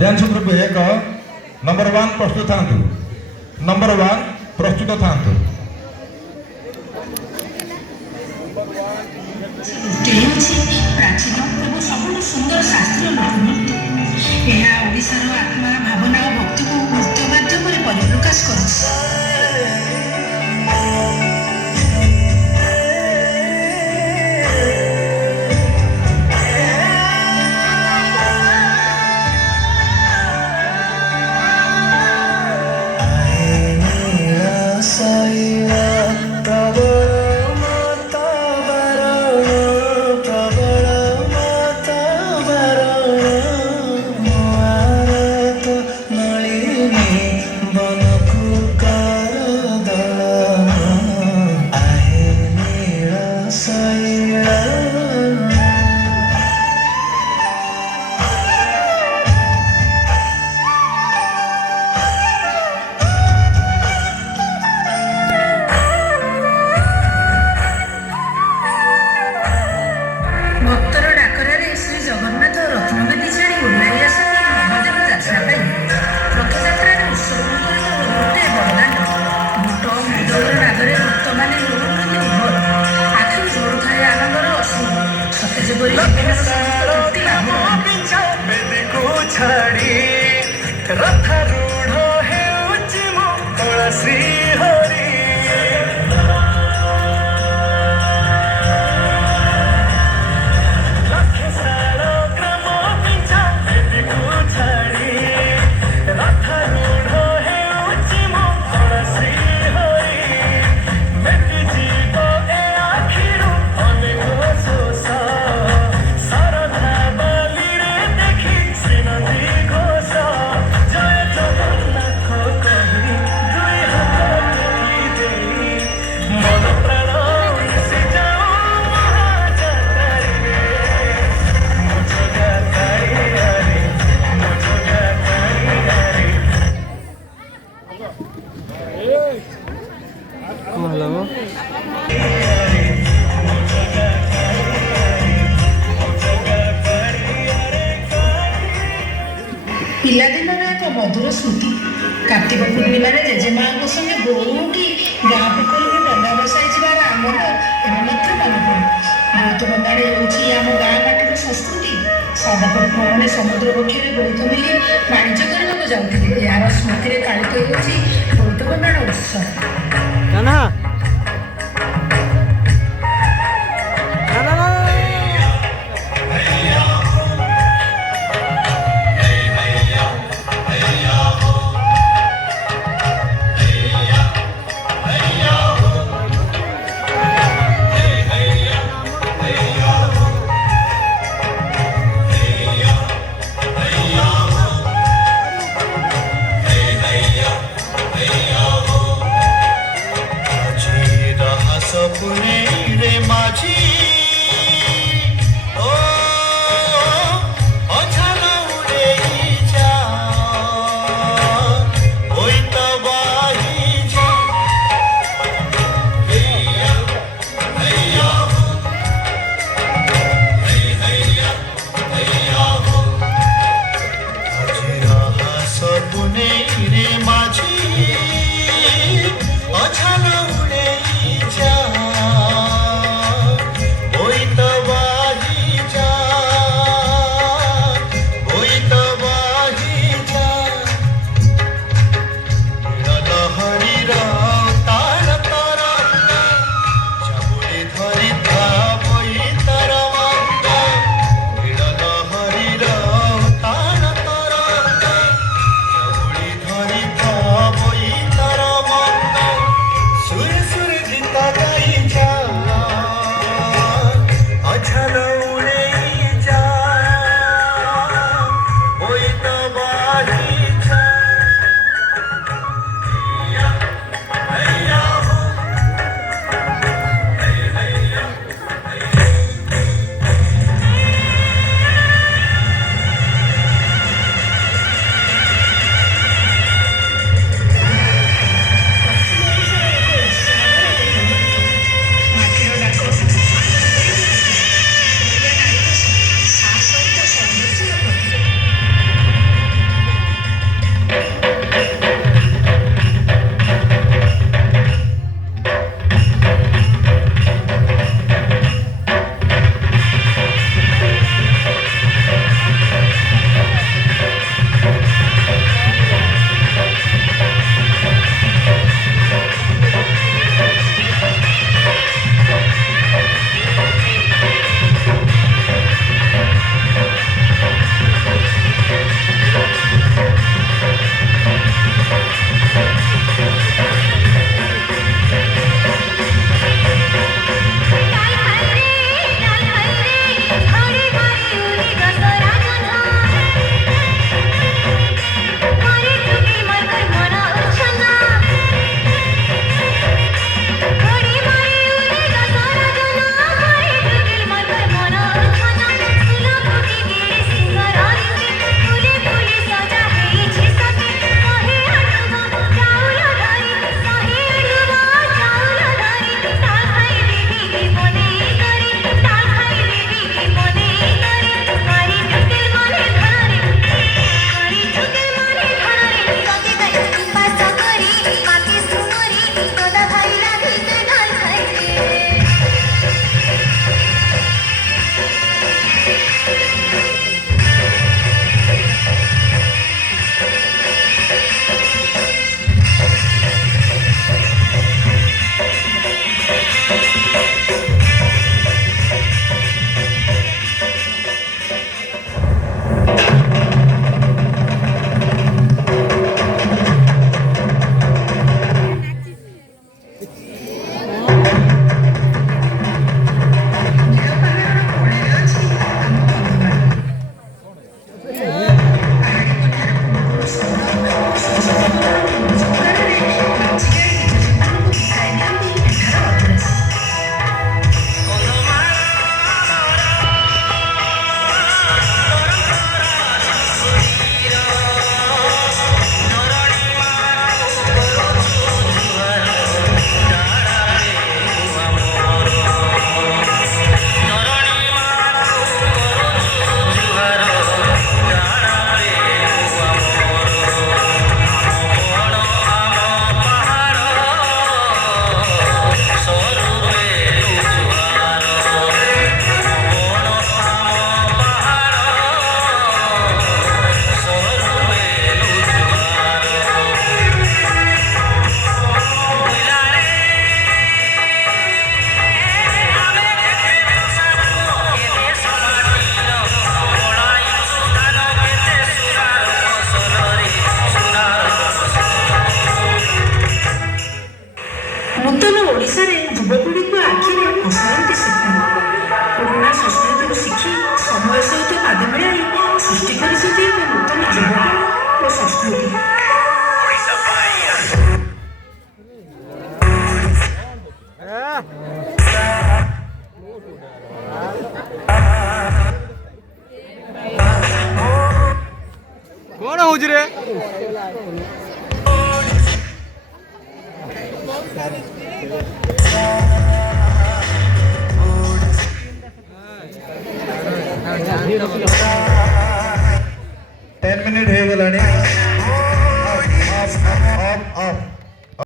Dance group 1 ନମ୍ବର 1 ପ୍ରସ୍ତୁତ ଥାନ୍ତୁ। ନମ୍ବର 1 ପ୍ରସ୍ତୁତ ଥାନ୍ତୁ। ପ୍ରାଚୀନ ଏବଂ ସବୁଠୁ ସୁନ୍ଦର ଶାସ୍ତ୍ରୀୟ ଲୋକନୃତ୍ୟ। ଏହା ଓଡ଼ିଶାର ଆତ୍ମା, ଭାବନା ଓ ଭକ୍ତିକୁ ନୃତ୍ୟ ମାଧ୍ୟମରେ ପରିପ୍ରକାଶ କରୁଛି। ଭକ୍ତର ଡାକରାରେ ଶ୍ରୀ ଜଗନ୍ନାଥ ରତ୍ନବେଦୀ ଛାଡ଼ି ଓହ୍ଲାଇ ଆସନ୍ତି ମହାଦେବ ଯାତ୍ରା ପାଇଁ। ରଥଯାତ୍ରାରେ ଉତ୍ସର୍ଗୀକୃତ ଗୋଟେ ବରଦାନ। ଘଣ୍ଟ ମୃଦଙ୍ଗର ନାଦରେ ଭକ୍ତମାନେ ଲୁହୁଛନ୍ତି ବିଭୋର। ଆଖିରୁ ଝରୁଥାଏ ଆନନ୍ଦର ଅଶ୍ରୁ। ସତେ ଯେପରି ଜୀବନର ସମସ୍ତ ତୃପ୍ତି ଲାଭ ଛାଡ଼ି ରଥାରୂଢ଼ ହେଉଛି ମୋ ତୁଳସୀ ହରି। ପିଲାଦିନର ଏକ ମଧୁର ସ୍ମୃତି। କାର୍ତ୍ତିକ ପୂର୍ଣ୍ଣିମାରେ ଜେଜେମାଙ୍କ ସଙ୍ଗେ ବୋଉଠି ଗାଁ ପୋଖରୀରେ ଡଙ୍ଗା ବସାଇ ଯିବାର ଆନନ୍ଦ ଏବେ ମଧ୍ୟ ମନେ ପଡ଼େ। ବୋଇତ ବନ୍ଦାଣି ହେଉଛି ଆମ ଗାଁ ମାଟିର ସଂସ୍କୃତି। ସାଧକମାନେ ସମୁଦ୍ର ବକ୍ଷରେ ବୋଇତ ମିଳି ବାଣିଜ୍ୟ କରିବାକୁ ଯାଉଥିଲେ। ଏହାର ସ୍ମୃତିରେ ପାଳିତ ହେଉଛି ବୋଇତ ବନ୍ଦାଣ ଉତ୍ସବ। ଅନୁସାରେ ଯୁବପିଢ଼ିକୁ ଆଖିରେ ହସନ୍ତି ଶିଖାନ୍ତି। ପୁରୁଣା ସଂସ୍କୃତିକୁ ଶିଖି ସମୟ ସହିତ ପାଦ ମିଳାଇ ସୃଷ୍ଟି କରିଛନ୍ତି ଏକ ନୂତନ ଯୁବକ ଓ ସଂସ୍କୃତି। କଣ ହଉଛି ରେ? 10 minutes ହେଇଗଲାଣି।